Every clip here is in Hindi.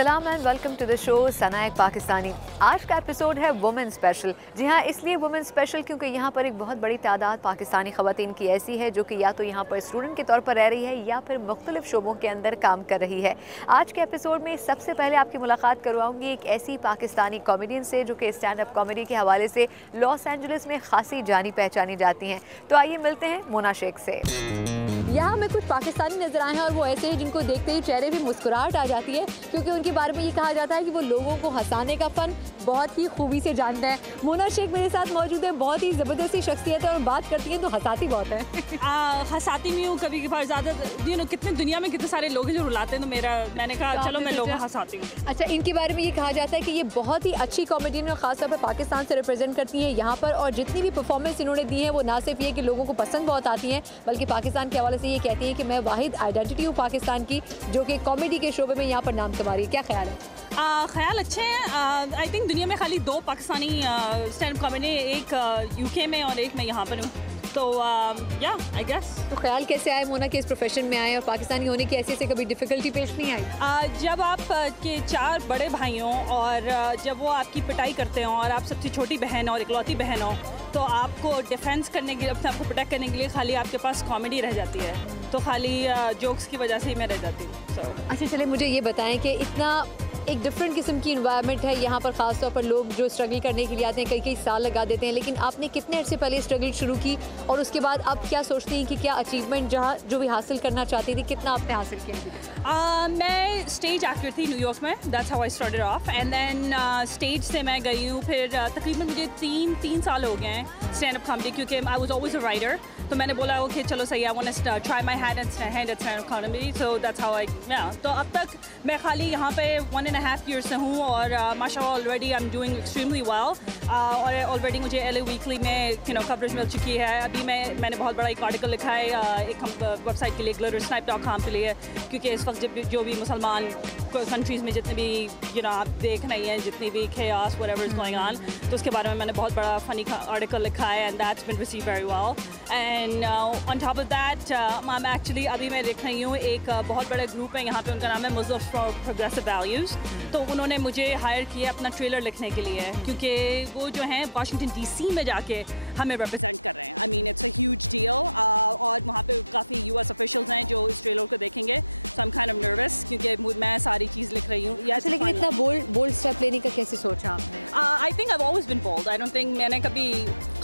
सलाम and welcome to the show Sana एक पाकिस्तानी। आज का एपिसोड है वुमेन स्पेशल। जी हाँ, इसलिए वुमेन स्पेशल क्योंकि यहाँ पर एक बहुत बड़ी तादाद पाकिस्तानी ख़वातीन की ऐसी है जो कि या तो यहाँ पर स्टूडेंट के तौर पर रह रही है या फिर मुख्तलिफ शोबों के अंदर काम कर रही है। आज के एपिसोड में सबसे पहले आपकी मुलाकात करवाऊँगी एक ऐसी पाकिस्तानी कॉमेडियन से जो कि स्टैंड अप कॉमेडी के हवाले से लॉस एंजलिस में खासी जानी पहचानी जाती हैं। तो आइए मिलते हैं मोना शेख से। यहाँ हमें कुछ पाकिस्तानी नजर आए हैं और वो ऐसे हैं जिनको देखते ही चेहरे भी मुस्कुराहट आ जाती है, क्योंकि उनके बारे में ये कहा जाता है कि वो लोगों को हंसाने का फन बहुत ही खूबी से जानते हैं। मोना शेख मेरे साथ मौजूद है, बहुत ही ज़बरदस्ती शख्सियत है और बात करती हैं तो हंसाती बहुत है। हंसाती नहीं हूँ कभी कभार, ज़्यादा कितने दुनिया में कितने सारे लोग हैं जो रुलाते हैं, तो मैंने कहा चलो मैं लोगों को हंसाती हूँ। अच्छा, इनके बारे में ये कहा जाता है कि ये बहुत ही अच्छी कॉमेडियन और ख़ासतौर पर पाकिस्तान से रिप्रेजेंट करती हैं यहाँ पर, और जितनी भी परफॉर्मेंस इन्होंने दी है वो ना सिर्फ ये कि लोगों को पसंद बहुत आती हैं, बल्कि पाकिस्तान के हवाले से ये कहती हैं कि मैं वाहिद आइडेंटिटी हूँ पाकिस्तान की जो कि कॉमेडी के शोबे में यहाँ पर नाम कमा रही है। क्या ख्याल है? ख्याल अच्छे हैं। आई थिंक दुनिया में खाली 2 पाकिस्तानी स्टैंड अप कॉमेडी, एक यूके में और एक मैं यहाँ पर हूँ, तो या आई गेस। तो ख्याल कैसे आए मोना के इस प्रोफेशन में आए और पाकिस्तानी होने की ऐसे कभी डिफ़िकल्टी पेश नहीं आई? जब आप के 4 बड़े भाई हों और जब वो आपकी पिटाई करते हों और आप सबसे छोटी बहन और इकलौती बहन हो, तो आपको डिफेंस करने के लिए, अपने आपको प्रोटेक्ट करने के लिए खाली आपके पास कॉमेडी रह जाती है, तो खाली जोक्स की वजह से ही मैं रह जाती हूँ। अच्छा, चले मुझे ये बताएं कि इतना एक डिफरेंट किस्म की इन्वायरमेंट है यहाँ पर, ख़ास तौर पर लोग जो स्ट्रगल करने के लिए आते हैं कई साल लगा देते हैं, लेकिन आपने कितने अर्से पहले स्ट्रगल शुरू की और उसके बाद आप क्या सोचती हैं कि क्या अचीवमेंट जहाँ जो भी हासिल करना चाहती थी कितना आपने हासिल किया? मैं स्टेज एक्टर थी न्यूयॉर्क में, that's how I started off, and then stage से मैं गई हूँ, फिर तकरीबन मुझे 3 साल हो गए हैं स्टैंड अप कॉमेडी, क्योंकि I was always a writer, तो मैंने बोला ओके चलो सही, I want to try my hand at stand up comedy, so that's how I, तो अब तक मैं खाली यहाँ पे 1.5 ईयर से हूँ और माशाल्लाह already I am doing extremely well, और ऑलरेडी मुझे LA वीकली में कवरेज मिल चुकी है। अभी मैंने बहुत बड़ा एक आर्टिकल लिखा है एक वेबसाइट के लिए, glittersnipe.com के लिए, क्योंकि इस वक्त जो भी मुसलमान कंट्रीज़ में जितने भी आप देख रही हैं, जितनी भी chaos whatever is going on, तो उसके बारे में मैंने बहुत बड़ा फनी आर्टिकल लिखा है, and that's been received very well, and on top of that ma'am actually अभी मैं देख रही हूँ एक बहुत बड़ा ग्रुप है यहाँ पे, उनका नाम है मुस्लिम्स फॉर प्रोग्रेसिव वैल्यूज़, तो उन्होंने मुझे हायर किया अपना ट्रेलर लिखने के लिए, क्योंकि वो जो हैं वाशिंगटन DC में जाके हमें रिप्रेजेंट कर रहे हैं। I mean it's a huge deal, और वहाँ पे काफ़ी US ऑफिशियल्स हैं जो इस ट्रेलर को देखेंगे, so I am kind of nervous क्योंकि मैं सारी चीज़ लिख रही हूँ। लेकिन इतना बोल्ड स्टेप लेने का कैसे सोचा आपने? I think I have always been bold. I don't think मैंने कभी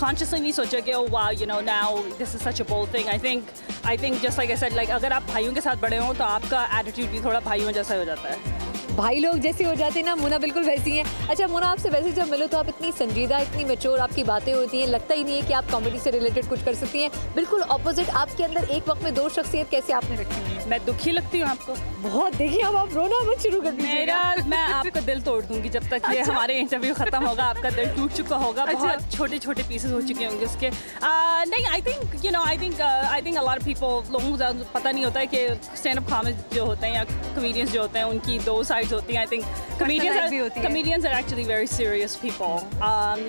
कॉन्शियसली नहीं सोचा कि oh wow now this is such a bold thing. I think just like I said, like अगर आप भाइयों के साथ बड़े हो तो आपका एटीट्यूड भी थोड़ा भाइयों जैसा हो जाता है। भाई लोग जैसे हो जाते हैं ना, मोना बिल्कुल वैसी हैं। अच्छा मोना, आपसे वैसे जब मिलो तो आप इतनी संजीदा, इतनी मैच्योर आपकी बातें होती हैं, लगता ही नहीं है कि आप कॉमेडी से रिलेटेड कुछ कर सकती हैं। बिल्कुल ऑपोजिट, आपके अंदर एक वक्त में 2 शख्सियत कैसे आपने रखी हुई है? मैं दुखी लगती हूँ आपको बहुत? देखिए अब आप रोना मत शुरू कर दीजिएगा। मैं आपका दिल तोड़ दूंगी जब तक ये हमारे इंटरव्यू खत्म होगा, आपका दिल टूट चुका होगा, बहुत छोटे पीसेस हो चुके होंगे उसके। नहीं, I think a lot of people, लोगों को पता नहीं होता है कि स्टैंड अप कॉमेडी जो होते हैं या कॉमेडियंस जो होते हैं उनकी 2 साइड्स होती हैं। I think comedians are actually very serious people,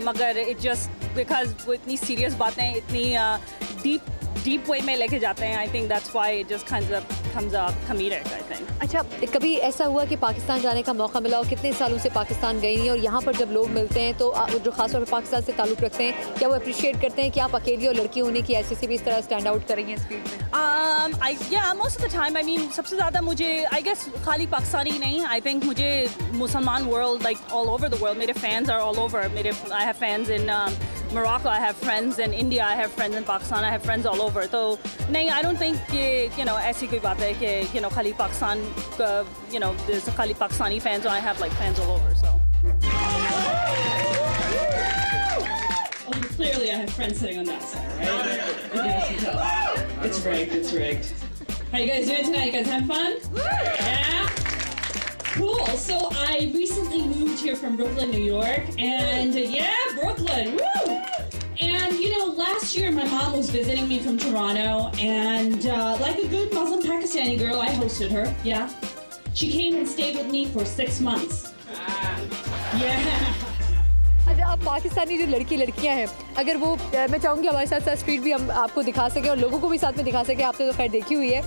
मगर it just because वो इतनी serious बातें इतनी deep way में लेके जाते हैं, I think that's why it just comes up comedic, I think. अच्छा, कभी ऐसा हुआ कि पाकिस्तान जाने का मौका मिला और कितने सालों से पाकिस्तान गई नहीं, और यहाँ पर जब लोग मिलते हैं तो जो खासतौर पर पाकिस्तान से ताल्लुक़ रखते हैं, क्या वो अप्रिशिएट करते हैं कि आप अकेली और लड़की होने की ऐसे से भी इस तरह स्टैंड आउट करेंगे इस फील्ड में? Yeah, most of the time, I mean, सबसे ज़्यादा मुझे I guess खाली पाकिस्तानी नहीं, I think मुझे मुसलमान world, like all over the world, मेरे fans are all over. I have fans in Morocco, I have friends in India, I have friends in Pakistan, I have friends all over. तो नहीं, I don't think कि ऐसी कोई बात है कि खाली पाकिस्तान there's खाली Pakistani fans, I have like fans all over, so. Well, clearly I have friends sitting on that side, right? You guys can tell. It's rigged. How you guys doing tonight? You guys having fun? Yeah? Cool. So I recently moved here from Brooklyn, New York, and yeah, Brooklyn, woo! And last year my mom was visiting me from Toronto, and like a good Muslim Pakistani girl, I hosted her. Yeah. She came and stayed with me for 6 months. Yeah. अच्छा, अब पाकिस्तानी जो लड़कियां हैं, अगर वो मैं चाहूँगी हमारे साथ स्ट्रीट भी हम आपको दिखा सकें और लोगों को भी साथ में दिखा सकें, आपने तो खैर देखी हुई है,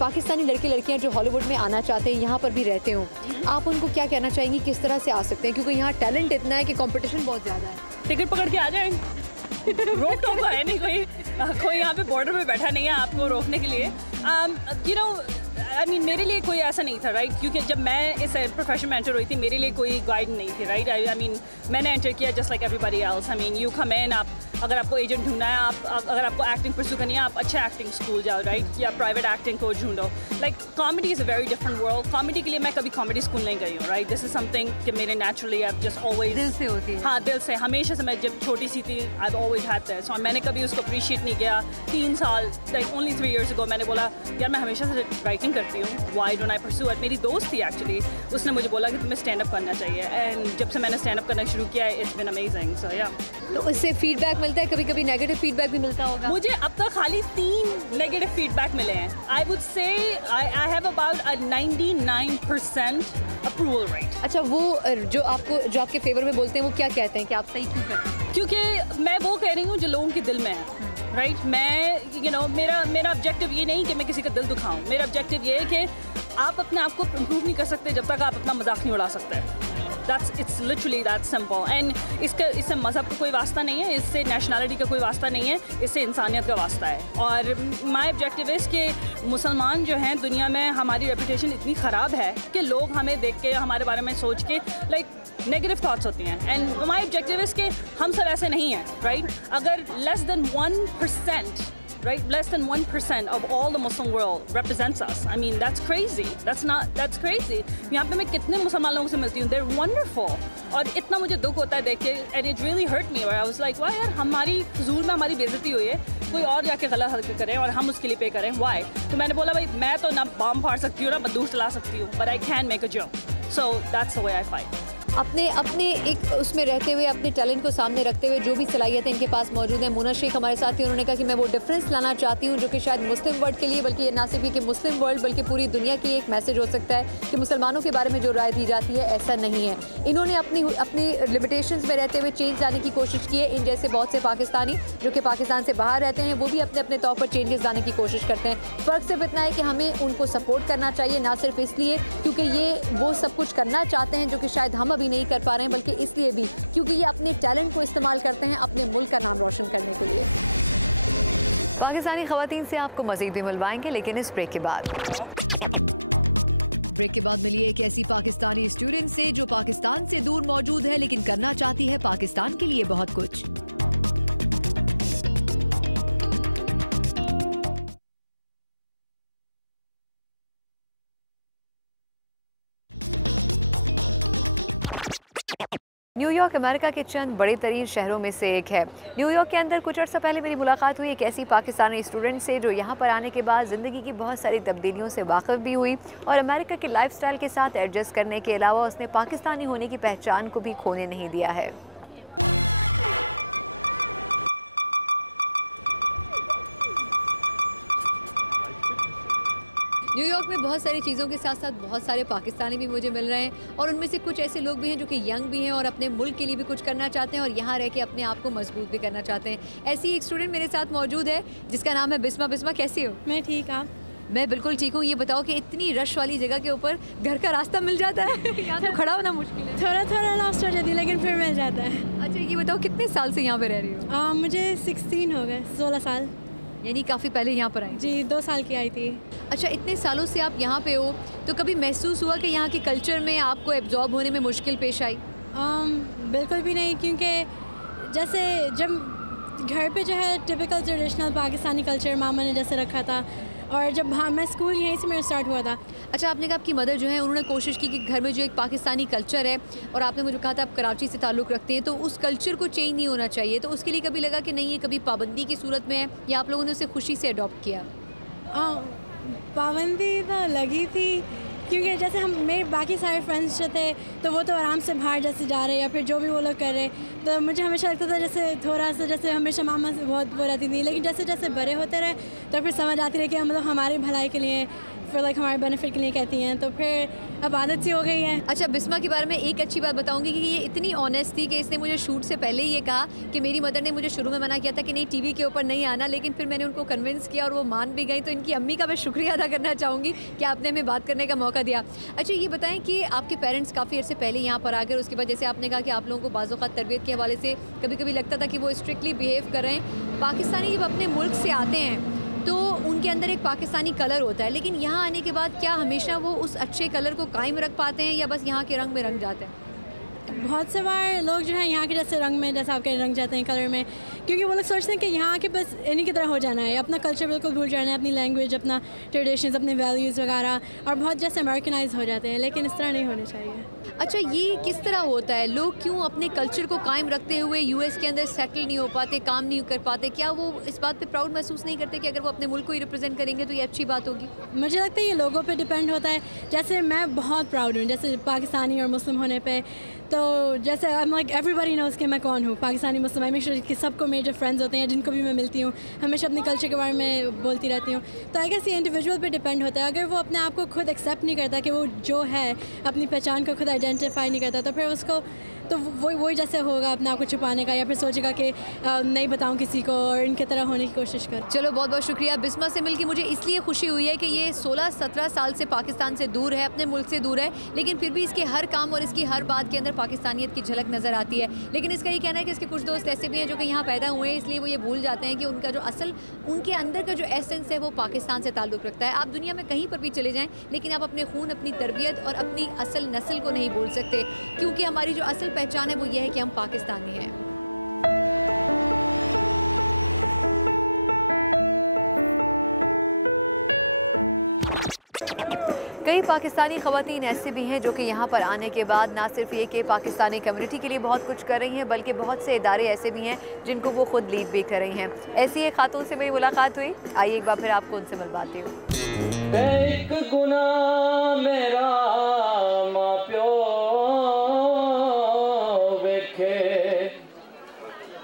पाकिस्तानी लड़के लड़कियां जो हॉलीवुड में आना चाहते हैं, यहाँ पर भी रहते हो, आप उनको क्या कहना चाहेंगी, किस तरह से आ सकते हैं? क्योंकि यहाँ टैलेंट इतना है कि कंपटीशन बहुत ज़्यादा है। टिकट पकड़ के आ जाएं। रोक टोक है नहीं, कोई यहाँ पे बॉर्डर पे बैठा नहीं है आपको रोकने के लिए। यू नो आई मीन मेरे लिए कोई ऐसा नहीं था, राइट? क्योंकि जब मैं इस प्रोफेशन में एंटर हुई थी, मेरे लिए कोई गाइड नहीं थी, राइट? आई मीन मैंने एंटर किया just like everybody else. I mean you come in, आप अगर आपको एजेंट ढूंढना है, आप अगर आपको एक्टिंग परस्यू करनी है, आप अच्छे एक्टिंग स्कूल जाओ, राइट? या प्राइवेट एक्टिंग कोच ढूंढो। Like comedy is a very different world. Comedy के लिए मैं कभी कॉमेडी स्कूल नहीं गई हूँ, राइट? दिस इज समथिंग कि मेरे नेचुरली आई जस्ट ऑलवेज दिल से होती है। हाँ, दिल से, हमेशा से। मैं जब छोटी सी थी आई ऑलवेज हैड दैट, सो मैंने कभी उसको अप्रिशिएट नहीं किया। 3 साल लाइक ओनली 3 years ago मैंने बोला यार मैं हमेशा से राइटिंग करती हूँ, why don't I pursue it? मेरी दोस्त थी एक्चुअली, उसने मुझे बोला कि तुम्हें स्टैंड अप करना चाहिए, एंड जब से मैंने स्टैंड अप करना शुरू किया इट्स बीन अमेजिंग। सो या, तो उससे फीडबैक मिलता है, कभी कभी नेगेटिव फीडबैक भी मिलता होगा? मुझे अब तक खाली 3 नेगेटिव फीडबैक मिले हैं। I would say I have about a 99% approval rate. अच्छा, वो जो आपके फेवर में बोलते हैं वो क्या कहते हैं कि आप सही क्यों करते हैं? क्योंकि मैं वो कह रही हूँ जो लोगों के दिल में है, राइट? मैं यू नो मेरा ऑब्जेक्टिव ये नहीं कि मैं किसी का दिल दुखाऊं। मेरा ऑब्जेक्टिव ये है कि आप अपने आप को इम्प्रूव नहीं कर सकते जब तक आप अपना मजाक नहीं उड़ा सकते। It's literally that simple. And इससे मज़हब का कोई वास्ता नहीं है, इससे नेशनलिटी का कोई वास्ता नहीं है, इससे इंसानियत का वास्ता है। और माय ऑब्जेक्टिव इज़ कि मुसलमान जो हैं दुनिया में, हमारी रेपुटेशन इतनी ख़राब है कि लोग हमें देख के, हमारे बारे में सोच के लाइक नेगेटिव थॉट्स होती हैं। एंड माय ऑब्जेक्टिव इज़ कि हम सब ऐसे नहीं हैं, राइट? अगर less than 1%, right? Less than 1% of all the Muslim world represents us. I mean, that's crazy. That's crazy. यहाँ पे मैं कितने मुसलमान लोगों से मिलती हूँ, they're wonderful. और इतना मुझे दुख होता है देख के, and it really hurt me. Where I was like, why यार हमारी फजूल में हमारी बेइज्जती हुई है, कोई और जाके गलत हरकत करे और हम उसके लिए पे करें, why? तो मैंने बोला भाई मैं तो ना बम फाड़ सकती हूँ ना बंदूक चला सकती हूँ, but I can make a joke. So that's the way I fight. अपने एक उसमें रहते हुए, अपने टैलेंट को सामने रखते हुए, जो भी सलाहियतें इनके पास मौजूद हैं, मुना शेख हमारे साथ ही, उन्होंने कहा कि मैं वो डिफरेंस लाना चाहती हूँ जो कि शायद मुस्लिम वर्ल्ड के लिए, बल्कि ना सिर्फ कि मुस्लिम वर्ल्ड बल्कि पूरी दुनिया के लिए एक मैसेज हो सकता है कि मुसलमानों के बारे में जो राय दी जाती है ऐसा नहीं है। इन्होंने अपनी लिमिटेशंस में रहते हुए चेंज लाने की कोशिश की है। इन जैसे बहुत से पाकिस्तानी जो कि पाकिस्तान से बाहर रहते हैं, वो भी अपने अपने तौर पर चेंजेस लाने की कोशिश करते हैं। फ़र्क सिर्फ इतना है कि हमें उनको सपोर्ट करना चाहिए, ना सिर्फ इसलिए क्योंकि ये वो सब कुछ करना चाहते हैं जो कि शायद हम अभी नहीं कर पा रहे हैं, बल्कि इसलिए भी क्योंकि ये अपने टैलेंट को इस्तेमाल करते हैं अपने मुल्क का नाम रोशन करने के लिए। पाकिस्तानी ख़वातीन से आपको मज़ीद भी मिलवाएंगे, लेकिन इस ब्रेक के बाद। ब्रेक के बाद मिलिए एक ऐसी पाकिस्तानी स्टूडेंट से जो पाकिस्तान से दूर मौजूद है लेकिन करना चाहती है पाकिस्तान के लिए बहुत कुछ। न्यूयॉर्क अमेरिका के चंद बड़े तरीन शहरों में से एक है। न्यूयॉर्क के अंदर कुछ अर्सा पहले मेरी मुलाकात हुई एक ऐसी पाकिस्तानी स्टूडेंट से जो यहाँ पर आने के बाद ज़िंदगी की बहुत सारी तब्दीलियों से वाकिफ़ भी हुई और अमेरिका के लाइफस्टाइल के साथ एडजस्ट करने के अलावा उसने पाकिस्तानी होने की पहचान को भी खोने नहीं दिया है। न्यूयॉर्क में बहुत सारी चीज़ों के साथ साथ बहुत सारे पाकिस्तानी भी मुझे मिल रहे हैं और उनमें से कुछ ऐसे लोग भी हैं जो कि यंग भी हैं और अपने मुल्क के लिए भी कुछ करना चाहते हैं और यहाँ रह के अपने आप को मजबूत भी करना चाहते हैं। ऐसी एक स्टूडेंट मेरे साथ मौजूद है जिसका नाम है बिस्मा। बिस्मा, कैसी हो? मैं ठीक। आप? मैं बिल्कुल ठीक हूँ। ये बताओ कि इतनी रश वाली जगह के ऊपर घर का रास्ता मिल जाता है? यहाँ तो खड़ा होना मुश्किल है। थोड़ा लॉस्ट हो जाती है लेकिन फिर मिल जाता है। अच्छा, ये बताओ कितने साल से यहाँ पे रह रही हो? मुझे 16 हो गए, 16 साल। यानी काफ़ी पहले यहाँ पर आई? जी, 2 साल की आई थी। अच्छा, इतने सालों से आप यहाँ पे हो तो कभी महसूस हुआ कि यहाँ के कल्चर में आपको एब्जॉर्ब होने में मुश्किल पेश आई? बिल्कुल भी नहीं, क्योंकि जैसे जब घर पे जो है टिपिकल ट्रेडिशनल पाकिस्तानी कल्चर मामा ने जैसे रखा था और जब मैं स्कूल यहीं से मेरा स्टार्ट हुआ था। अच्छा, आपने कहा आपकी मदर जो है उन्होंने कोशिश की कि घर में जो एक पाकिस्तानी कल्चर है और आपने मुझे कहा था आप कराची से ताल्लुक़ रखते हैं तो उस कल्चर को चेंज नहीं होना चाहिए, तो उसके लिए कभी लगा कि नहीं ये कभी पाबंदी की सूरत में है या आप लोगों ने उसे खुशी से अडॉप्ट किया? पाबंदी तो लगी थी क्योंकि जैसे हम मेरे बाकी सारे फ्रेंड्स जो थे तो वो तो आराम से बाहर जैसे जा रहे या फिर जो भी वो लोग कर रहे, तो मुझे हमेशा लगता था जैसे थोड़ा सा जैसे हमेशा मामा से बहुत वो रहती थी, लेकिन जैसे जैसे बड़े होते रहे तो फिर समझ आती रही कि मतलब हमारी भलाई के लिए फिर लाइक हमारे बेनिफिट के लिए कहती हैं, तो फिर अब आदत सी हो गई है। अच्छा, बिस्मा के बारे में एक अच्छी बात बताऊंगी कि ये इतनी ऑनेस्ट थी कि इसने मुझे शूट से पहले ही ये कहा कि मेरी मदर ने मुझे शुरू में मना किया था कि नहीं टीवी के ऊपर नहीं आना, लेकिन फिर मैंने उनको कन्विंस किया और वो मान भी गई। तो इनकी अम्मी का मैं शुक्रिया अदा करना चाहूँगी कि आपने हमें बात करने का मौका दिया। अच्छा, ये बताएं कि आपके पेरेंट्स काफ़ी अर्से पहले यहाँ पर आ गए, उसके बाद जैसे आपने कहा कि आप लोगों को बाज़-औक़ात तरबियत के हवाले से कभी कभी लगता था कि वो स्ट्रिक्टली बिहेव कर रहे हैं। पाकिस्तानी जब अपने मुल्क से आते हैं तो उनके अंदर एक पाकिस्तानी कलर होता है, लेकिन यहाँ आने के बाद क्या हमेशा वो उस अच्छे कलर को कायम रख पाते हैं या बस यहाँ के रंग में रंग जाते हैं? बहुत से बार लोग जो हैं यहाँ के जैसे रंग में, जैसे आपके रंग जाते हैं कलर में, क्योंकि वो लोग सोचते हैं कि यहाँ के बस इन्हीं की तरह हो जाना है, अपना कल्चर बिल्कुल भूल जाना है, अपनी लैंग्वेज, अपना ट्रेडिशंस, अपने वैल्यूज़ वगैरह, और बहुत जैसे अमेरिकनाइज हो जाते हैं, लेकिन इस तरह नहीं होने चाहिए। अच्छा, ये किस तरह होता है? लोग क्यों अपने कल्चर को कायम रखते हुए यूएस के अंदर सेटल नहीं हो पाते, काम नहीं कर पाते? क्या वो इस बात पे प्राउड महसूस नहीं करते कि अगर वो अपने मुल्क को ही रिप्रेजेंट करेंगे तो ये अच्छी बात होगी? मुझे लगता है ये लोगों पे डिपेंड होता है। जैसे मैं बहुत प्राउड हूँ जैसे पाकिस्तानी और मुस्लिम होने पे, तो जैसे I am like everybody nose कि मैं कौन हूँ, पाकिस्तानी मुस्लिम। आई मेक श्योर कि सबको मेरे जो फ्रेंड्स होते हैं, जिनको भी मैं मिलती हूँ, हमेशा अपने कल्चर के बारे में बोलती रहती हूँ। तो आई गेस ये इंडिविजुअल पे डिपेंड होता है। अगर वो अपने आप को खुद एक्सेप्ट नहीं करता कि वो जो है, अपनी पहचान को खुद आइडेंटिफाई नहीं करता, तो फिर उसको तो वही जैसे होगा अपने आप को छुपाने का, या फिर सोचेगा कि नहीं बताऊं किसी को और इनके तरह होने की कोशिश कर। चलो, बहुत बहुत शुक्रिया। बिस्मा से मिलकर मुझे इसलिए खुशी हुई है कि ये 16-17 साल से पाकिस्तान से दूर है, अपने मुल्क से दूर है, लेकिन फिर भी इसके हर काम और इसकी हर बात के अंदर पाकिस्तानियत की झलक नज़र आती है। लेकिन इसका ये कहना है कि इसके कुछ दोस्त ऐसे भी हैं जो कि यहाँ पैदा हुए हैं, इसलिए वो ये भूल जाते हैं कि उनका जो असल, उनके अंदर का जो एसेंस है वो पाकिस्तान से ताल्लुक़ रखता है। आप दुनिया में कहीं पर भी चले जाएँ, लेकिन आप अपने खून, अपनी तरबियत और अपनी असल नस्ल को नहीं भूल सकते, क्योंकि हमारी जो असल पहचान है वो ये है कि हम पाकिस्तानी हैं। कई पाकिस्तानी ख़वातीन ऐसे भी हैं जो कि यहाँ पर आने के बाद ना सिर्फ ये कि पाकिस्तानी कम्युनिटी के लिए बहुत कुछ कर रही हैं, बल्कि बहुत से इदारे ऐसे भी हैं जिनको वो खुद लीड भी कर रही हैं। ऐसी एक खातून से मेरी मुलाकात हुई, आइए एक बार फिर आपको उनसे मिलवाती हूँ। एक गुनाह मेरा माँ प्यो वेखे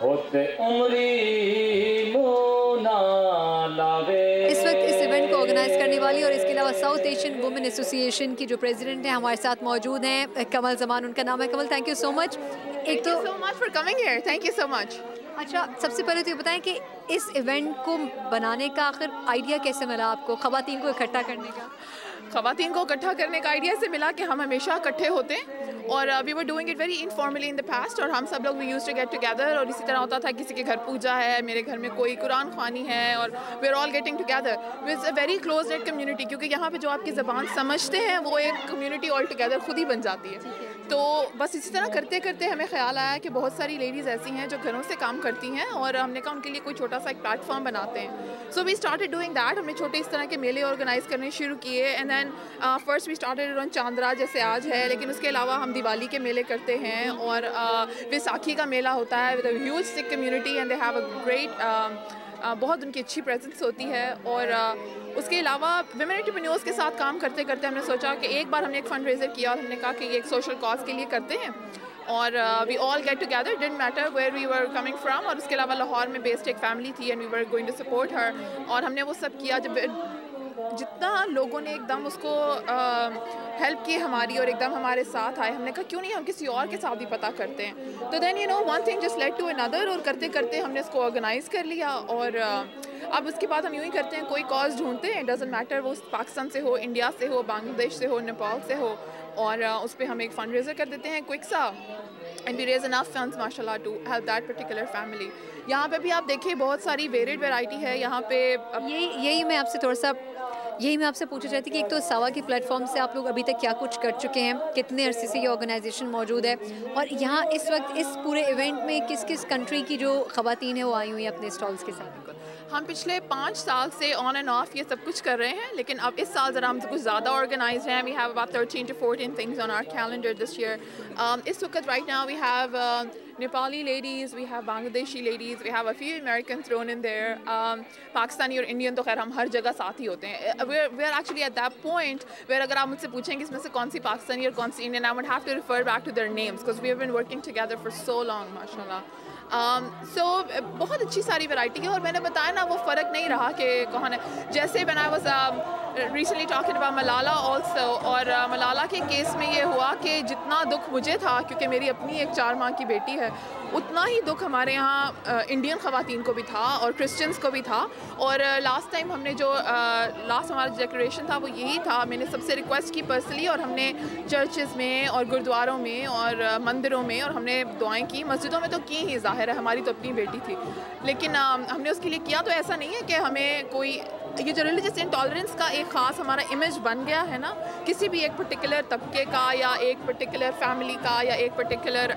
होते उमरी मुना लावे। इस वक्त इस इवेंट को ऑर्गेनाइज करने वाली और इसके अलावा साउथ एशियन वुमेन एसोसिएशन की जो प्रेसिडेंट हैं हमारे साथ मौजूद हैं, कमल जमान उनका नाम है। कमल, थैंक यू सो मच। एक तो so much for coming here, thank you so much. अच्छा, सबसे पहले तो ये बताएं कि इस इवेंट को बनाने का आखिर आइडिया कैसे मिला आपको, ख़वातीन को इकट्ठा करने का? ख़वातीन को इकट्ठा करने का आइडिया से मिला कि हम हमेशा इकट्ठे होते हैं और we were doing it very informally in the past, और हम सब लोग we used to get together, और इसी तरह होता था किसी के घर पूजा है, मेरे घर में कोई कुरान ख़वानी है, और we are all getting together with a very close net community, क्योंकि यहाँ पे जो आपकी ज़बान समझते हैं वो एक कम्युनिटी ऑल टुगेदर खुद ही बन जाती है। तो बस इसी तरह करते करते हमें ख्याल आया कि बहुत सारी लेडीज़ ऐसी हैं जो घरों से काम करती हैं, और हमने कहा उनके लिए कोई छोटा सा एक प्लेटफॉर्म बनाते हैं। So we started doing that. हमने छोटे इस तरह के मेले ऑर्गेनाइज करने शुरू किए, and then first we started on Chand Raat जैसे आज है, लेकिन उसके अलावा हम दिवाली के मेले करते हैं, और विसाखी का मेला होता है with a huge Sikh community, and they have a great बहुत उनकी अच्छी प्रेजेंस होती है। और उसके अलावा विमेन एंटरप्रेन्योर्स के साथ काम करते करते हमने सोचा कि एक बार हमने एक फंड रेजर किया और हमने कहा कि ये एक सोशल कॉज के लिए करते हैं, और we all get together, didn't matter where we were coming from. और उसके अलावा लाहौर में बेस्ड एक फैमिली थी and we were going to support her, और हमने वो सब किया। जब जितना लोगों ने एकदम उसको हेल्प की हमारी और एकदम हमारे साथ आए, हमने कहा क्यों नहीं हम किसी और के साथ भी पता करते हैं। तो then you know one thing just led to another, और करते करते हमने इसको ऑर्गेनाइज़ कर लिया। और अब उसके बाद हम यूँ ही करते हैं, कोई कॉज ढूंढते हैं, डजंट मैटर वो पाकिस्तान से हो, इंडिया से हो, बांग्लादेश से हो, नेपाल से हो, और उस पर हम एक फंड रेजर कर देते हैं क्विक सा, and we raise enough funds माशाल्लाह to help that particular family. यहाँ पे भी आप देखिए बहुत सारी वेरिड वैरायटी है यहाँ पे। यही मैं आपसे थोड़ा सा यही मैं आपसे पूछना चाहती कि एक तो सावा के प्लेटफॉर्म से आप लोग अभी तक क्या कुछ कर चुके हैं, कितने अरसे से ये ऑर्गेनाइजेशन मौजूद है, और यहाँ इस वक्त इस पूरे इवेंट में किस किस कंट्री की जो ख़वातीन है वो आई हुई हैं अपने स्टॉल्स के साथ? हम पिछले 5 साल से ऑन एंड ऑफ ये सब कुछ कर रहे हैं, लेकिन अब इस साल ज़रा हम कुछ ज़्यादा ऑर्गेनाइज हैं। We have about 13 to 14 things on our calendar this year. इस वक्त right now we have Nepali ladies, we have Bangladeshi ladies, we have a few Americans thrown in there. Pakistani और Indian तो खैर हम हर जगह साथ ही होते हैं. We're actually at that point where अगर आप मुझसे पूछेंगे इसमें से कौन सी पाकिस्तानी और कौन सी Indian, I would have to refer back to their names because we have been working together for so long, माशाल्लाह. So बहुत अच्छी सारी वैरायटी है और मैंने बताया ना वो फ़र्क नहीं रहा कि कौन है. जैसे when I was recently talking about Malala also, और मलाला के केस में ये हुआ कि जितना दुख मुझे था क्योंकि मेरी अपनी एक 4 माह की बेटी है, उतना ही दुख हमारे यहाँ इंडियन ख़वातीन को भी था और क्रिश्चियंस को भी था। और लास्ट टाइम हमने जो लास्ट हमारा डिक्लेरेशन था वो यही था, मैंने सबसे रिक्वेस्ट की पर्सनली, और हमने चर्चेज़ में और गुरुद्वारों में और मंदिरों में और हमने दुआएं की, मस्जिदों में तो की ही, ज़ाहिर है हमारी तो अपनी बेटी थी, लेकिन हमने उसके लिए किया। तो ऐसा नहीं है कि हमें कोई ये जो रिलीजियस इंटॉलरेंस का एक ख़ास हमारा इमेज बन गया है ना, किसी भी एक पर्टिकुलर तबके का या एक पर्टिकुलर फैमिली का या एक पर्टिकुलर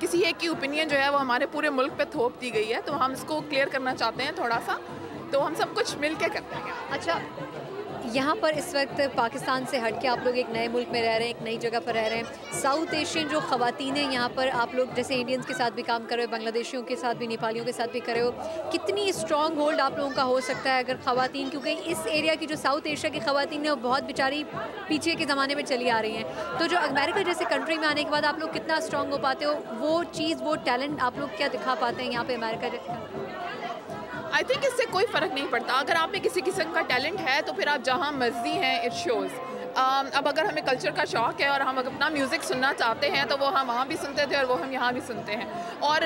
किसी एक की ओपिनियन जो है वो हमारे पूरे मुल्क पे थोप दी गई है, तो हम इसको क्लियर करना चाहते हैं थोड़ा सा, तो हम सब कुछ मिल के करते हैं। अच्छा, यहाँ पर इस वक्त पाकिस्तान से हट के आप लोग एक नए मुल्क में रह रहे हैं, एक नई जगह पर रह रहे हैं। साउथ एशियन जो ख़वातीन हैं यहाँ पर, आप लोग जैसे इंडियंस के साथ भी काम कर रहे हो, बांग्लादेशियों के साथ भी, नेपालियों के साथ भी कर रहे हो, कितनी स्ट्रॉन्ग होल्ड आप लोगों का हो सकता है अगर ख़वातीन, क्योंकि इस एरिया की जो साउथ एशिया की ख़वातीन है वो बहुत बेचारी पीछे के ज़माने में चली आ रही हैं, तो जो अमेरिका जैसे कंट्री में आने के बाद आप लोग कितना स्ट्रॉन्ग हो पाते हो, वो चीज़, वो टैलेंट आप लोग क्या दिखा पाते हैं यहाँ पर अमेरिका जैसे? आई थिंक इससे कोई फ़र्क नहीं पड़ता, अगर आप में किसी किस्म का टैलेंट है तो फिर आप जहाँ मर्जी हैं इट शोज़। अब अगर हमें कल्चर का शौक़ है और हम अपना म्यूज़िक सुनना चाहते हैं तो वो हम वहाँ भी सुनते थे और वो हम यहाँ भी सुनते हैं, और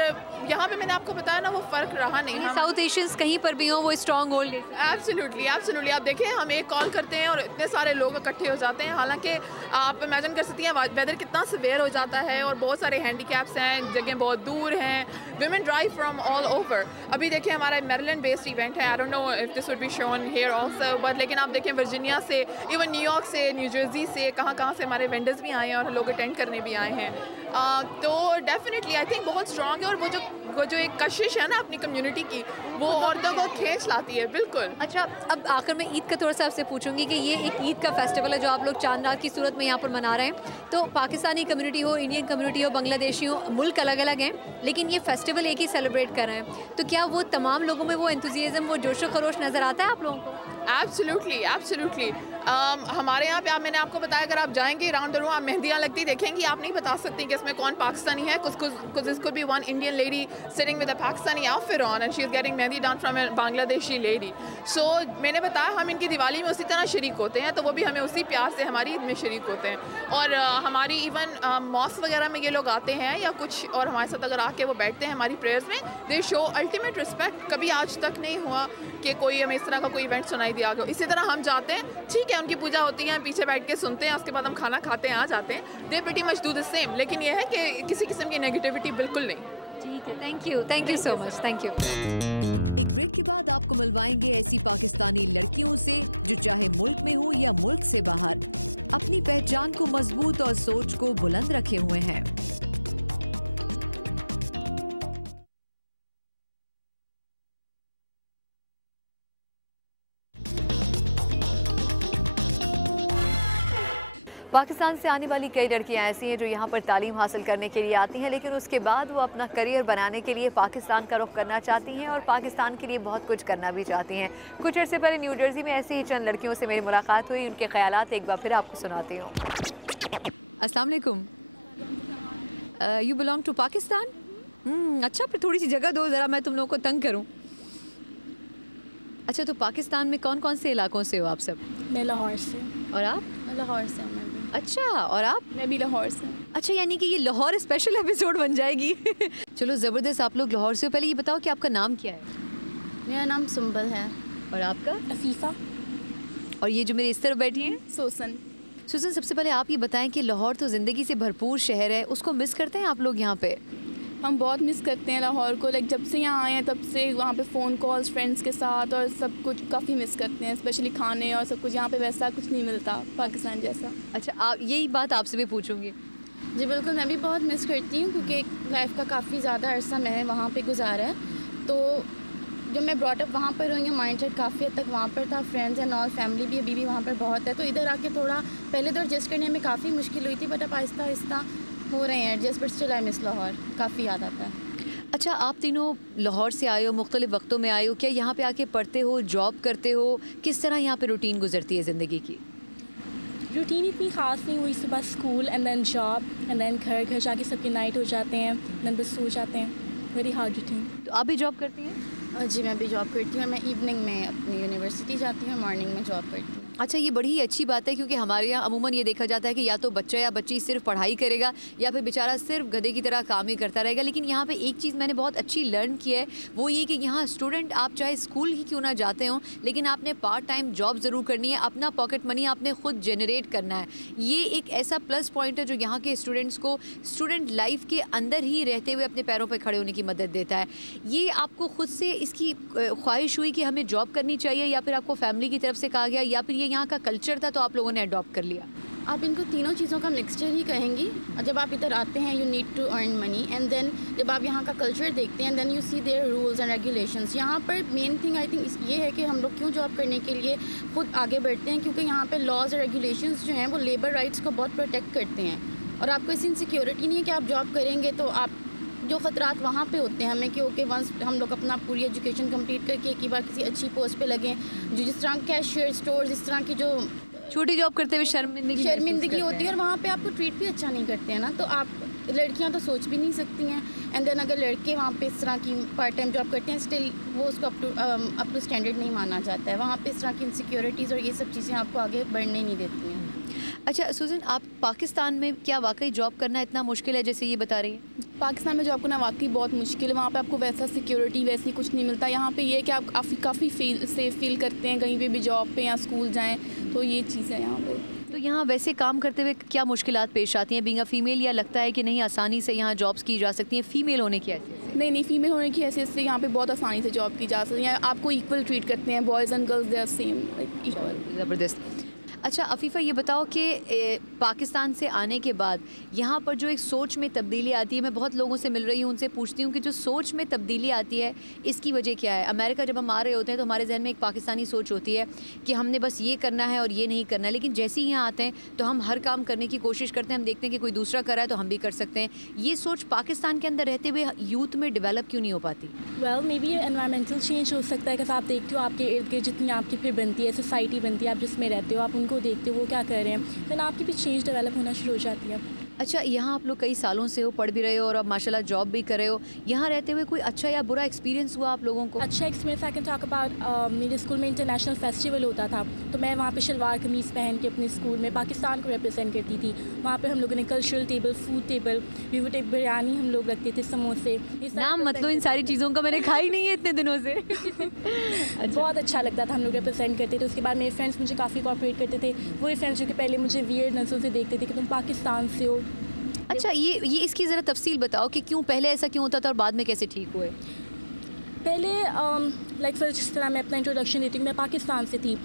यहाँ पे मैंने आपको बताया ना वो फ़र्क रहा नहीं। साउथ एशियंस कहीं पर भी हो वो स्ट्रॉन्ग होल्ड। एब्सोल्युटली एब्सोल्युटली, आप देखें हम एक कॉल करते हैं और इतने सारे लोग इकट्ठे हो जाते हैं, हालांकि आप इमेजिन कर सकती हैं वेदर कितना सिवियर हो जाता है और बहुत सारे हैंडीकैप्स हैं, जगह बहुत दूर हैं, women drive from all over। अभी देखें हमारा मेरीलैंड बेस्ड इवेंट है, I don't know if this would be shown here also, but लेकिन आप देखें वर्जीनिया से, इवन न्यूयॉर्क से, न्यू जर्सी से, कहाँ से हमारे वेंडर्स भी आए हैं और लोग अटेंड करने भी आए हैं। तो डेफिनेटली आई थिंक बहुत स्ट्रॉन्ग है, और वो जो एक कशिश है ना अपनी कम्युनिटी की, वो औरतों को खींच लाती है। बिल्कुल। अच्छा, अब आखिर में ईद का थोड़ा सा आपसे पूछूंगी कि ये एक ईद का फेस्टिवल है जो आप लोग चांद रात की सूरत में यहाँ पर मना रहे हैं, तो पाकिस्तानी कम्युनिटी हो, इंडियन कम्युनिटी हो, बांग्लादेशी हो, मुल्क अलग अलग हैं, लेकिन ये फेस्टिवल एक ही सेलिब्रेट कर रहे हैं, तो क्या वो तमाम लोगों में वो एंथुसियाज्म, वो जोश व खरोश नज़र आता है आप लोगों को? Absolutely absolutely. हमारे यहाँ पे मैंने आपको बताया, अगर आप जाएंगे राउंड द रूम आप मेहंदियाँ लगती देखेंगी, आप नहीं बता सकती कि इसमें कौन पाकिस्तानी है, कुछ this could be one Indian lady sitting with a Pakistani outfit on and she is getting mehndi down from a Bangladeshi lady. So मैंने बताया हम इनकी दिवाली में उसी तरह शरीक होते हैं, तो वो भी हमें उसी प्यार से हमारी ईद में शरीक होते हैं, और हमारी इवन मॉस्क वगैरह में ये लोग आते हैं या कुछ और हमारे साथ अगर आके वो बैठते हैं हमारी प्रेयर्स में, दे शो अल्टीमेट रिस्पेक्ट। कभी आज तक नहीं हुआ कि कोई हमें इस तरह का कोई इवेंट सुनाई दिया गया। इसी तरह हम जाते हैं, ठीक है उनकी पूजा होती है, पीछे बैठ के सुनते हैं, उसके बाद हम खाना खाते हैं, आ जाते हैं, they pretty much do the same, लेकिन ये है कि किसी किस्म की नेगेटिविटी बिल्कुल नहीं। ठीक है, thank you so much, thank you. एक ब्रेक के बाद आपको मिलवाएंगे ऐसी पाकिस्तानी लड़कियों से जो चाहे मुल्क में हो या मुल्क से बाहर अपनी पहचान को मजबूत और सोच को बुलंद रखे हुए हैं। पाकिस्तान से आने वाली कई लड़कियां ऐसी हैं जो यहाँ पर तालीम हासिल करने के लिए आती हैं, लेकिन उसके बाद वो अपना करियर बनाने के लिए पाकिस्तान का रुख करना चाहती हैं और पाकिस्तान के लिए बहुत कुछ करना भी चाहती हैं। कुछ अर्से पहले न्यू जर्सी में ऐसी ही चंद लड़कियों से मेरी मुलाकात हुई, उनके ख्यालात एक बार फिर आपको सुनाती हूँ। अस्सलाम वालेकुम, यू बिलोंग टू पाकिस्तान? अच्छा, फिर थोड़ी सी जगह दो ज़रा, मैं तुम लोगों को तंग करूँ। अच्छा, तो पाकिस्तान में कौन कौन से इलाकों से हो आप सब? मैं लाहौर से। और आप? लाहौर से मैं भी। अच्छा, और आप? मैं भी लाहौर से। अच्छा, यानी कि ये लाहौर स्पेशल एपिसोड बन जाएगी। चलो ज़बरदस्त, आप लोग लाहौर से हो। पहले ये बताओ कि आपका नाम क्या है? मेरा नाम सुंबल है। और आपका? अफीफ़ा। और ये जो मेरे इस तरफ बैठी हैं? सुसन। सुसन, सबसे पहले आप ये बताएं कि लाहौर तो ज़िंदगी से भरपूर शहर है, उसको मिस करते हैं आप लोग यहाँ पे? हम बहुत मिस करते हैं लाहौर को, लाइक जब से यहाँ आए हैं तब से वहाँ पे फ़ोन कॉल्स फ्रेंड्स के साथ और सब कुछ काफ़ी मिस करते हैं, स्पेशली खाने और सब कुछ। यहाँ पे वैसा कुछ नहीं मिलता पाकिस्तान जैसा। अच्छा, आप यही बात आपसे भी पूछूंगी। जी बिल्कुल, मैं भी बहुत मिस करती हूँ क्योंकि लाइफ का काफ़ी ज़्यादा अरसा मैंने वहाँ पर गुजारा है, तो जब मैं ब्रॉटअप वहाँ पर हुई हूँ, माइंड सेट काफ़ी हद तक वहाँ पर था, फ्रेंड्स एंड ऑल, फैमिली भी अभी भी वहाँ पर बहुत है, तो इधर आके थोड़ा पहले तो एडजस्ट करने में काफ़ी मुश्किल हुई थी, बट अब आहिस्ता आहिस्ता हो रहे हैं adjust, but still I miss Lahore, काफ़ी याद आता है। अच्छा, आप तीनों लाहौर से आए हो, मुख्तलिफ वक्तों में आए हो, क्या यहाँ पे आके पढ़ते हो, जॉब करते हो, किस तरह यहाँ पे रूटीन गुजरती है ज़िंदगी की? रूटीन इतनी ख़ास नहीं हुई, सुबह school and then job and then घर जाके सबके नाइट हो जाते हैं, देन बस सो जाते हैं। Very hard routine. तो आप भी जॉब करती हैं? जी मैं भी जॉब करती हूँ और मैं इवनिंग में अपनी यूनिवर्सिटी जाती हूँ, मॉर्निंग में जॉब करती हूँ। अच्छा, ये बड़ी ही अच्छी बात है क्योंकि हमारे यहाँ अमूमन ये देखा जाता है कि या तो बच्चा या बच्ची सिर्फ पढ़ाई करेगा या फिर बेचारा सिर्फ गधे की तरह काम ही करता रहेगा। लेकिन यहाँ पे एक चीज़ मैंने बहुत अच्छी लर्न की है, वो ये कि यहाँ स्टूडेंट आप चाहे स्कूल ही क्यों ना जाते हो, लेकिन आपने पार्ट टाइम जॉब ज़रूर करनी है, अपना पॉकेट मनी आपने खुद जनरेट करना है। ये एक ऐसा प्लस पॉइंट है जो यहाँ के स्टूडेंट्स को स्टूडेंट लाइफ के अंदर ही रहते हुए अपने पैरों पर खड़े होने की मदद देता है। ये आपको खुद से इसकी ख्वाहिश हुई कि हमें जॉब करनी चाहिए, या फिर आपको फैमिली की तरफ से कहा गया, या फिर ये यहाँ का कल्चर था तो आप लोगों ने अडॉप्ट कर लिया? आप इनको तीनों चीज़ों का मिक्सचर ही कहेंगी। जब आप इधर आते हैं you need to earn money, and then जब आप यहाँ का कल्चर देखते हैं then you see their rules and regulations. यहाँ पर मेन थिंग आई थिंक ये है कि हम लोग क्यों जॉब करने के लिए खुद आगे बढ़ते हैं, क्योंकि यहाँ पे लॉज और रेगुलेशंस जो हैं वो लेबर राइट्स को बहुत प्रोटेक्ट करते हैं। और आपको इस इनसिक्योरिटी नहीं है कि आप जॉब करेंगे तो आप जो ख़तरात वहाँ पे होते हैं हमें कि ओके वंस हम लोग अपना पूरी एजुकेशन कंप्लीट करके एक ही बार किसी अच्छी पोस्ट पे लगें, जो जिस तरह कैशियर स्टोर, इस तरह की जो छोटी जॉब करते हुए शर्मिंदगी होती है और वहाँ पे आपको ट्रीट भी अच्छा नहीं करते हैं ना, तो आप लड़कियाँ तो सोच भी नहीं सकती हैं। एंड देन अगर लड़के वहाँ पे इस तरह की पार्ट टाइम जॉब करते हैं स्टिल वो उसको अप टू स्टैंडर्ड नहीं माना जाता है। वहाँ पे इस तरह की इनसिक्योरिटीज़ और ये सब चीज़ें आपको आगे बढ़ने नहीं देती हैं। अच्छा सुजन, आप पाकिस्तान में क्या वाकई जॉब करना इतना मुश्किल है जैसे ये बता रही हैं? पाकिस्तान में जॉब करना वाकई बहुत मुश्किल है। वहाँ पे आपको वैसा सिक्योरिटी वैसी कुछ नहीं मिलता। यहाँ पे ये है कि आप काफ़ी सेफ फील करते हैं कहीं पे भी जॉब पे या स्कूल जाएं, तो ये चीज़ है यहाँ पे। तो यहाँ वैसे काम करते हुए क्या मुश्किलात पेश आती हैं बीइंग अ फीमेल, या लगता है कि नहीं आसानी से यहाँ जॉब्स की जा सकती हैं फीमेल होने की हैसियत से? नहीं, फीमेल होने की हैसियत से यहाँ पे बहुत आसानी से जॉब की जा सकती है। आपको इक्वल ट्रीट करते हैं, boys and girls they are same, like equal. ज़बरदस्त। अच्छा अफीफ़ा, ये बताओ कि पाकिस्तान से आने के बाद यहाँ पर जो एक सोच में तब्दीली आती है, मैं बहुत लोगों से मिल रही हूँ, उनसे पूछती हूँ कि जो सोच में तब्दीली आती है इसकी वजह क्या है? अमेरिका जब हम आ रहे होते हैं तो हमारे जहन में एक पाकिस्तानी सोच होती है कि हमने बस ये करना है और ये नहीं करना है, लेकिन जैसे ही यहाँ आते हैं तो हम हर काम करने की कोशिश करते हैं, हम देखते हैं कि कोई दूसरा कर रहा है तो हम भी कर सकते हैं। ये सोच पाकिस्तान के अंदर रहते हुए यूथ में डेवलप क्यों नहीं हो पाती? Well may be environmental change हो सकता है, कि आप देखते हो आपके इर्द गिर्द जितनी आपकी फिर बनती है, सोसाइटी बनती है, आप जिसमें रहते हो, आप उनको देखते हो वो क्या कर रहे हैं, देन आपकी भी चेंज डेवलप होना शुरू हो जाती है। अच्छा, यहाँ आप लोग कई सालों से हो, पढ़ भी रहे हो और अब माशाल्लाह जॉब भी कर रहे हो, यहाँ रहते हुए कोई अच्छा या बुरा एक्सपीरियंस हुआ आप लोगों को? अच्छा experience I can talk about, मेरे स्कूल में इंटरनेशनल फेस्टिवल होता था तो मैं वहाँ पे शलवार कमीज़ पहन के अपने स्कूल में पाकिस्तान को रिप्रेजेंट करती थी। वहाँ पे हम लोगों ने cultural table, food table, Vivo biryani हम लोग रखते थे, समोसे, नाम मतलब इन सारी चीज़ों का मैंने खाई नहीं है इतने दिनों से। बहुत अच्छा लगता था, हम लोग रिप्रेजेंट करते थे। उसके बाद मेरे फ्रेंड्स मुझे काफ़ी कोऑपरेट करते थे, वही फ्रेंड्स जो कि पहले मुझे वियर्ड नज़रों से देखते थे कि तुम पाकिस्तान से हो। अच्छा, ये इसकी ज़रा तफसील बताओ कि क्यों पहले ऐसा क्यों होता था और बाद में कैसे ठीक हुए? पहले लाइक फिर जिस तरह मैं अपना इंट्रोडक्शन देती हूँ, मैं पाकिस्तान से थी,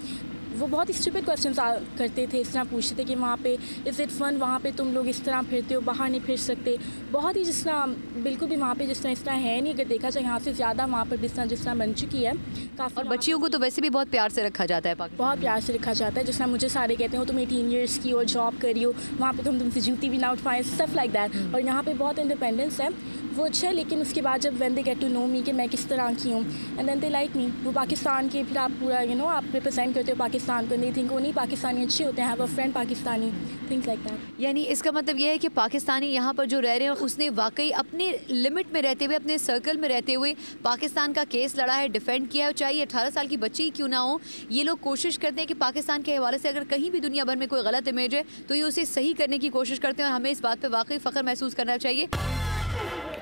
वो बहुत ही स्टूपिड क्वेश्चंस करते थे, इस तरह पूछते थे कि वहाँ पे इज़ इट फन, वहाँ पे तुम लोग इस तरह फिरते हो, बाहर नहीं फिर सकते, बहुत ही जिस तरह बिल्कुल भी वहाँ पे जिस तरह इस तरह है नहीं, अगर देखा जाए यहाँ से ज़्यादा वहाँ पर जिस तरह बन चुकी है काफ़ी। और बच्चियों को तो वैसे भी बहुत प्यार से रखा जाता है, बहुत प्यार से रखा जाता है। जिस तरह मुझे सारे कहते हो तुम 18 ईयर्स की हो, जॉब करी हो, वहाँ पर तुमसे जूती भी ना उठवाएं, स्टफ लाइक दैट। और यहाँ पर बहुत इंडिपेंडेंस है, वो अच्छा है। लेकिन उसके बाद जब when they get to know me कि मैं किस तरह की हूँ, and then they like me, वो पाकिस्तान के फिर आप पूरा आप रिप्रेजेंट करते हो पाकिस्तान को, नहीं थिंक वो नहीं पाकिस्तानी अच्छे होते हैं, have a friend Pakistani, things like that. यानी इसका मतलब ये है कि पाकिस्तानी यहाँ पर जो रह रहे हैं उसने वाकई अपने लिमिट में रहते हुए, अपने सर्कल में रहते हुए पाकिस्तान का केस लड़ा है, डिफेंड किया है। चाहे ये 18 साल की बच्ची ही क्यों ना हो, ये लोग कोशिश करते हैं कि पाकिस्तान के हवाले से अगर कहीं भी दुनिया भर में कोई गलत इमेज है तो ये उसे सही करने की कोशिश करते हैं, और हमें इस बात पर वाकई फ़ख्र महसूस करना चाहिए।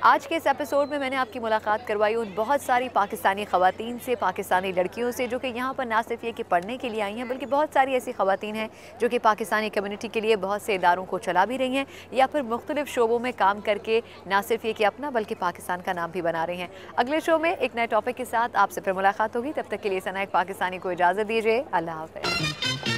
आज के इस एपिसोड में मैंने आपकी मुलाकात करवाई उन बहुत सारी पाकिस्तानी ख़वातीन से, पाकिस्तानी लड़कियों से, जो कि यहाँ पर ना सिर्फ ये कि पढ़ने के लिए आई हैं, बल्कि बहुत सारी ऐसी ख़वातीन हैं जो कि पाकिस्तानी कम्युनिटी के लिए बहुत से इदारों को चला भी रही हैं, या फिर मुख्तलिफ शोबों में काम करके ना सिर्फ ये कि अपना बल्कि पाकिस्तान का नाम भी बना रही हैं। अगले शो में एक नए टॉपिक के साथ आपसे फिर मुलाकात होगी, तब तक के लिए सना एक पाकिस्तानी को इजाज़त दीजिए। अल्लाह हाफ़िज़।